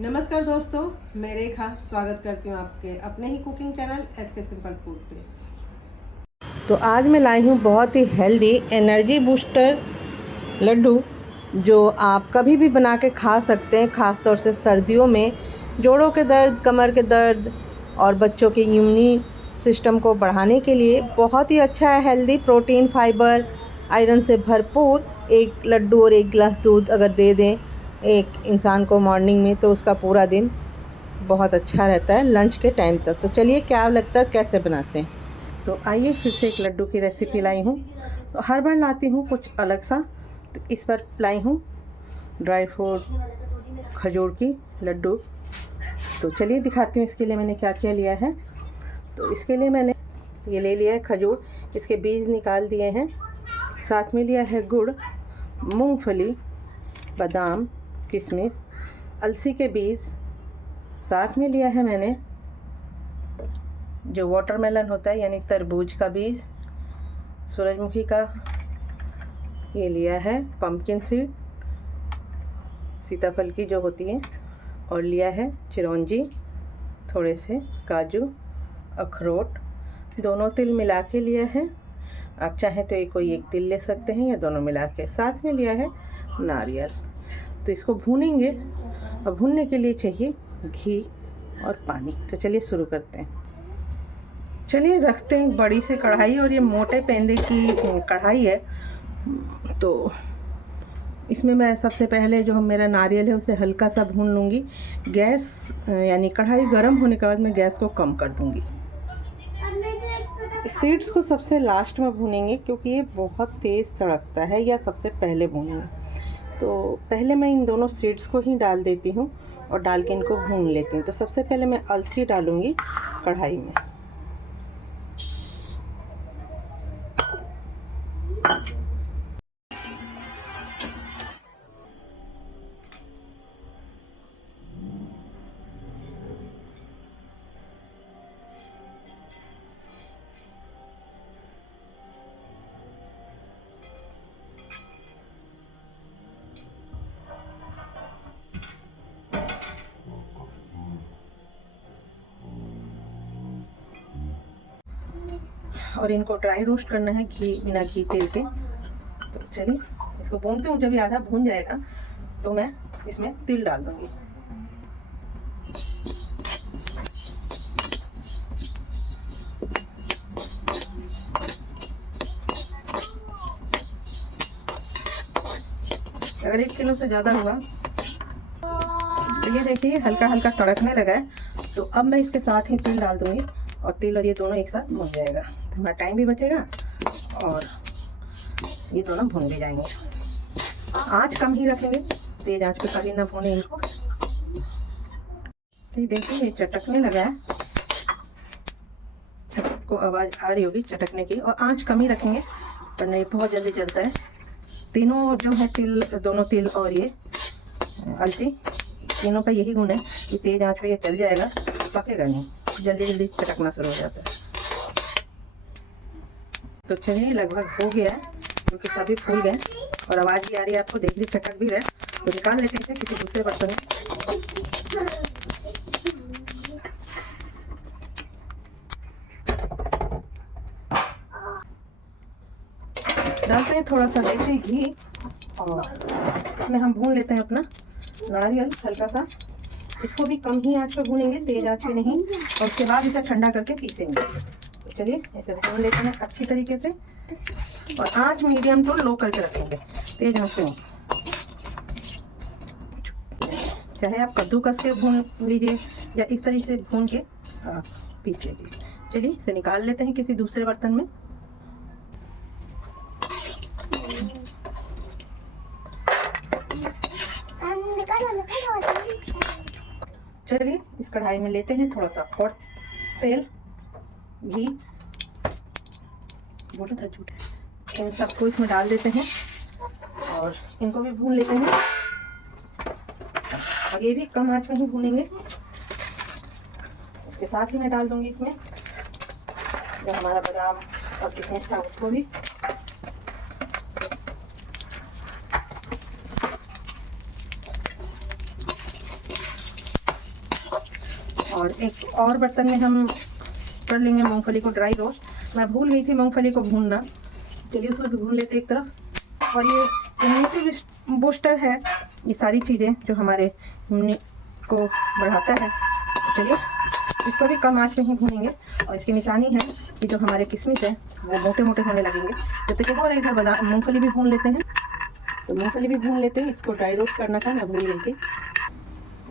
नमस्कार दोस्तों, मैं रेखा स्वागत करती हूँ आपके अपने ही cooking channel SK simple food पे। तो आज मैं लाई हूँ बहुत ही हेल्दी एनर्जी बूस्टर लड्डू जो आप कभी भी बना के खा सकते हैं। ख़ास तौर से सर्दियों में जोड़ों के दर्द, कमर के दर्द और बच्चों के इम्यूनी सिस्टम को बढ़ाने के लिए बहुत ही अच्छा है। हेल्दी, प्रोटीन, फाइबर, आयरन से भरपूर एक लड्डू और एक गिलास दूध अगर दे दें एक इंसान को मॉर्निंग में, तो उसका पूरा दिन बहुत अच्छा रहता है लंच के टाइम तक। तो चलिए, क्या लगता है कैसे बनाते हैं। तो आइए फिर से एक लड्डू की रेसिपी लाई हूँ। तो हर बार लाती हूँ कुछ अलग सा, तो इस बार लाई हूँ ड्राई फ्रूट खजूर की लड्डू। तो चलिए दिखाती हूँ इसके लिए मैंने क्या क्या लिया है। तो इसके लिए मैंने ये ले लिया है खजूर, इसके बीज निकाल दिए हैं। साथ में लिया है गुड़, मूंगफली, बादाम, किशमिश, अलसी के बीज। साथ में लिया है मैंने जो वाटरमेलन होता है यानी तरबूज का बीज, सूरजमुखी का ये लिया है, पम्पकिन सीड सीताफल की जो होती है, और लिया है चिरौंजी, थोड़े से काजू, अखरोट, दोनों तिल मिला के लिया है। आप चाहें तो कोई एक तिल ले सकते हैं या दोनों मिला के। साथ में लिया है नारियल। तो इसको भूनेंगे और भूनने के लिए चाहिए घी और पानी। तो चलिए शुरू करते हैं। चलिए रखते हैं बड़ी सी कढ़ाई, और ये मोटे पेंदे की कढ़ाई है। तो इसमें मैं सबसे पहले जो मेरा नारियल है उसे हल्का सा भून लूँगी। गैस यानी कढ़ाई गर्म होने के बाद मैं गैस को कम कर दूँगी। सीड्स को सबसे लास्ट में भूनेंगे क्योंकि ये बहुत तेज़ तड़कता है, या सबसे पहले भूनेंगे। तो पहले मैं इन दोनों सीड्स को ही डाल देती हूँ और डाल के इनको भून लेती हूँ। तो सबसे पहले मैं अलसी डालूँगी कढ़ाई में। और इनको ड्राई रोस्ट करना है घी, बिना घी तेल के। तो चलिए इसको भूनती हूँ। जब ये आधा भून जाएगा तो मैं इसमें तिल डाल दूँगी। अगर 1 किलो से ज़्यादा हुआ तो ये देखिए हल्का हल्का तड़कने लगा है। तो अब मैं इसके साथ ही तिल डाल दूँगी, और तिल और ये दोनों एक साथ भुन जाएगा। तो हमारा टाइम भी बचेगा और ये दोनों भुन भी जाएंगे। आँच कम ही रखेंगे, तेज आँच पे कभी ना भूनें इनको। तो ये देखिए ये चटकने लगा है, आपको आवाज़ आ रही होगी चटकने की। और आँच कम ही रखेंगे वरना ये बहुत जल्दी जलता है। तीनों जो है तिल, दोनों तिल और ये अलसी, तीनों का यही गुण है कि तेज आंच पे ये चल जाएगा, पकेगा नहीं, जल्दी जल्दी चटकना शुरू हो जाता है। तो चलिए लगभग हो गया है क्योंकि सभी फूल गए और आवाज़ भी आ रही है आपको, देख ली चटक भी रहे। तो निकाल लेते हैं किसी दूसरे बर्तन में। डालते हैं थोड़ा सा देसी घी, और इसमें हम भून लेते हैं अपना नारियल हल्का सा। इसको भी कम ही आंच पे भूनेंगे, तेज आंच पे नहीं। और उसके बाद इसे ठंडा करके पीसेंगे। तो चलिए इसे भून लेते हैं अच्छी तरीके से, और आंच मीडियम टू लो करके रखेंगे, तेज आंच पे नहीं। चाहे आप कद्दूकस के भून लीजिए या इस तरीके से भून के पीस लीजिए। चलिए इसे निकाल लेते हैं किसी दूसरे बर्तन में। चलिए इस कढ़ाई में लेते हैं थोड़ा सा और तेल, घी, बोला था झूठ, इन सबको इसमें डाल देते हैं और इनको भी भून लेते हैं। और ये भी कम आंच में ही भूनेंगे। इसके साथ ही मैं डाल दूंगी इसमें जो हमारा बादाम और किशमिश था उसको भी। और एक और बर्तन में हम कर लेंगे मूंगफली को ड्राई रोस्ट। मैं भूल गई थी मूंगफली को भूनना, चलिए उसको भी भून लेते एक तरफ। और ये इम्यूनिटी बूस्टर है, ये सारी चीज़ें जो हमारे इम्यूनिटी को बढ़ाता है। चलिए इसको भी कम आंच में ही भूनेंगे। और इसकी निशानी है कि जो हमारे किशमिश है वो मोटे मोटे होने लगेंगे। जब तक हो रहा है इधर बादाम मूँगफली भी भून लेते हैं। तो मूँगफली भी भून लेते हैं, इसको ड्राई रोस्ट करना था, मैं भूल गई थी।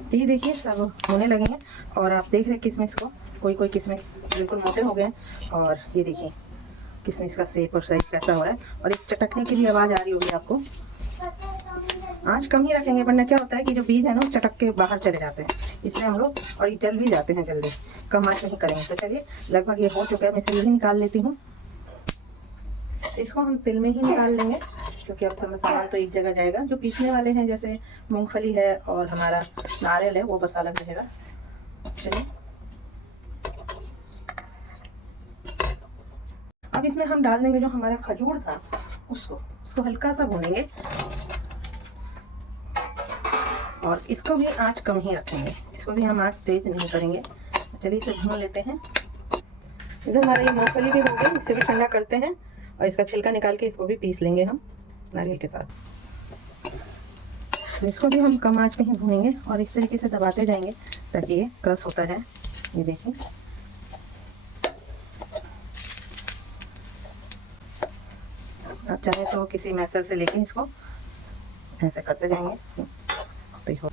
तो ये देखिए सब होने लगे हैं। और आप देख रहे हैं किशमिश को, कोई किशमिश बिल्कुल मोटे हो गए हैं। और ये देखिए किशमिश का शेप और साइज कैसा हो रहा है। और एक चटकने की भी आवाज़ आ रही होगी आपको। आँच कम ही रखेंगे, वरना क्या होता है कि जो बीज है ना चटक के बाहर चले जाते हैं, इसलिए हम लोग, और ये जल भी जाते हैं जल्दी, कम आँच नहीं करेंगे। तो चलिए लगभग ये हो चुका है, मैं इसे यही निकाल लेती हूँ। इसको हम तेल में ही निकाल लेंगे, क्योंकि अब सब सामान तो एक जगह जाएगा। जो पीसने वाले हैं जैसे मूंगफली है और हमारा नारियल है वो बस अलग रहेगा। चलिए अब इसमें हम डाल देंगे जो हमारा खजूर था, उसको हल्का सा भूनेंगे। और इसको भी आंच कम ही रखेंगे, इसको भी हम आंच तेज नहीं करेंगे। चलिए इसे भून लेते हैं। इधर हमारा ये मूंगफली भी हो गई, इसे भी ठंडा करते हैं। और इसका छिलका निकाल के इसको भी पीस लेंगे हम नारियल के साथ। तो इसको भी हम कम आंच में ही भूनेंगे और इस तरीके से दबाते जाएंगे ताकि ये क्रश होता जाए। ये देखिए आप चाहें तो किसी मैसर से लेके इसको ऐसे करते जाएंगे तो ही हो।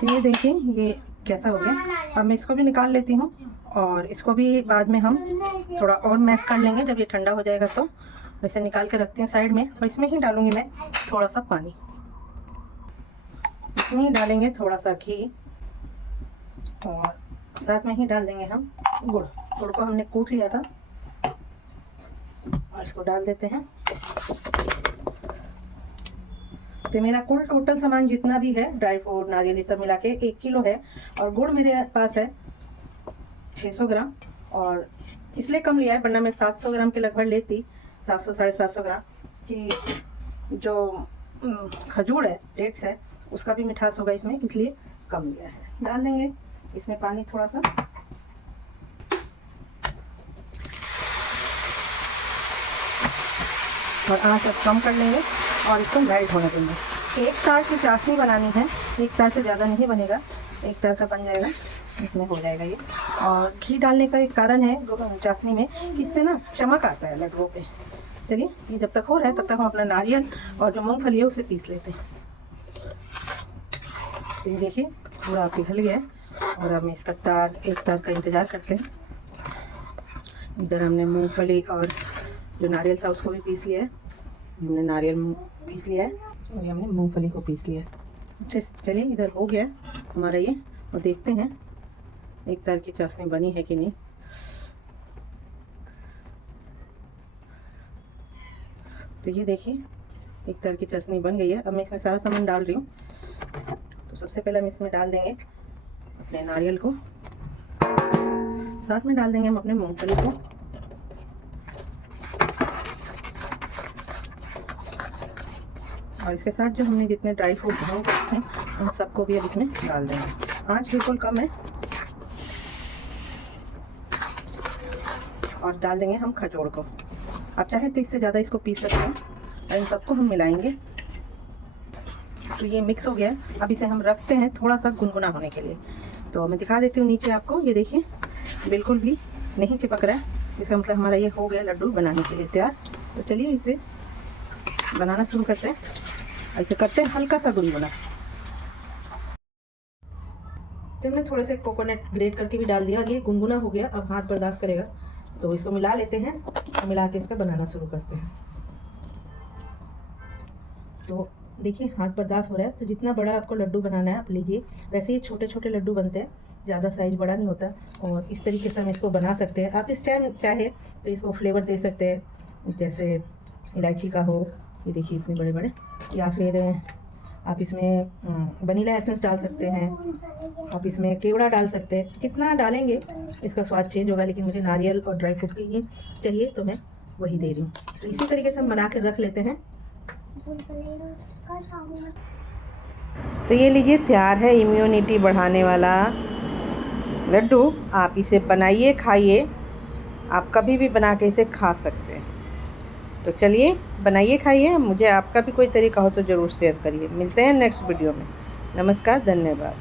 तो ये देखिए ये कैसा हो गया। अब मैं इसको भी निकाल लेती हूँ और इसको भी बाद में हम थोड़ा और मैश कर लेंगे जब ये ठंडा हो जाएगा। तो इसे निकाल के रखती हूँ साइड में। और इसमें ही डालूंगी मैं थोड़ा सा पानी, इसमें ही डालेंगे थोड़ा सा घी और साथ में ही डाल देंगे हम गुड़। गुड़ को हमने कूट लिया था और इसको डाल देते हैं। तो मेरा कुल टोटल सामान जितना भी है, ड्राई फ्रूट नारियल ये सब मिला के 1 किलो है। और गुड़ मेरे पास है 600 ग्राम। और इसलिए कम लिया है, वरना मैं 700 ग्राम के लगभग लेती, 700 साढ़े 700 ग्राम की। जो खजूर है डेट्स है उसका भी मिठास होगा इसमें, इसलिए कम लिया है। डाल देंगे इसमें पानी थोड़ा सा और आँच अब कम कर लेंगे और इसको मेल्ट होने देंगे। 1 तार की चाशनी बनानी है, 1 तार से ज़्यादा नहीं बनेगा, 1 तार का बन जाएगा, इसमें हो जाएगा ये। और घी डालने का एक कारण है चाशनी में, इससे ना चमक आता है लड्डुओं पे। चलिए ये जब तक हो रहा है तब तक हम अपना नारियल और जो मूंगफली है उसे पीस लेते हैं। तो ये देखिए पूरा पिघल गया है और अब इसका एक तार का इंतज़ार करते हैं। इधर हमने मूंगफली और जो नारियल था उसको भी पीस लिया है। हमने नारियल पीस लिया है और हमने मूंगफली को पीस लिया है। चलिए इधर हो गया हमारा ये, और देखते हैं 1 तार की चाशनी बनी है कि नहीं। तो ये देखिए 1 तार की चाशनी बन गई है। अब मैं इसमें सारा सामान डाल रही हूँ। तो सबसे पहले हम इसमें डाल देंगे अपने नारियल को, साथ में डाल देंगे हम अपने मूंगफली को, और इसके साथ जो हमने जितने ड्राई फ्रूट भून के रखे हैं उन सबको भी अब इसमें डाल देंगे। आंच बिल्कुल कम है। और डाल देंगे हम खजूर को। आप चाहे तो इससे ज़्यादा इसको पीस सकते हैं। और इन सबको हम मिलाएंगे। तो ये मिक्स हो गया। अब इसे हम रखते हैं थोड़ा सा गुनगुना होने के लिए। तो मैं दिखा देती हूँ नीचे आपको, ये देखिए बिल्कुल भी नहीं चिपक रहा है। इसका मतलब हमारा ये हो गया लड्डू बनाने के लिए तैयार। तो चलिए इसे बनाना शुरू करते हैं। ऐसे करते हैं हल्का सा गुनगुना। तो हमने थोड़े से कोकोनट ग्रेट करके भी डाल दिया। ये गुनगुना हो गया, अब हाथ बर्दाश्त करेगा। तो इसको मिला लेते हैं, मिला के इसका बनाना शुरू करते हैं। तो देखिए हाथ बर्दाश्त हो रहा है। तो जितना बड़ा आपको लड्डू बनाना है आप लीजिए। वैसे ही छोटे छोटे लड्डू बनते हैं, ज़्यादा साइज बड़ा नहीं होता। और इस तरीके से हम इसको बना सकते हैं। आप इस टाइम चाहे तो इसको फ्लेवर दे सकते हैं, जैसे इलायची का हो, ये देखिए इतने बड़े बड़े, या फिर आप इसमें वनीला एसेंस डाल सकते हैं, आप इसमें केवड़ा डाल सकते हैं। जितना डालेंगे इसका स्वाद चेंज होगा, लेकिन मुझे नारियल और ड्राई फ्रूट की ही चाहिए तो मैं वही दे रही हूँ। तो इसी तरीके से हम बना के रख लेते हैं। तो ये लीजिए, तैयार है इम्यूनिटी बढ़ाने वाला लड्डू। आप इसे बनाइए, खाइए। आप कभी भी बना के इसे खा सकते हैं। तो चलिए बनाइए, खाइए। मुझे आपका भी कोई तरीका हो तो ज़रूर शेयर करिए। मिलते हैं नेक्स्ट वीडियो में। नमस्कार, धन्यवाद।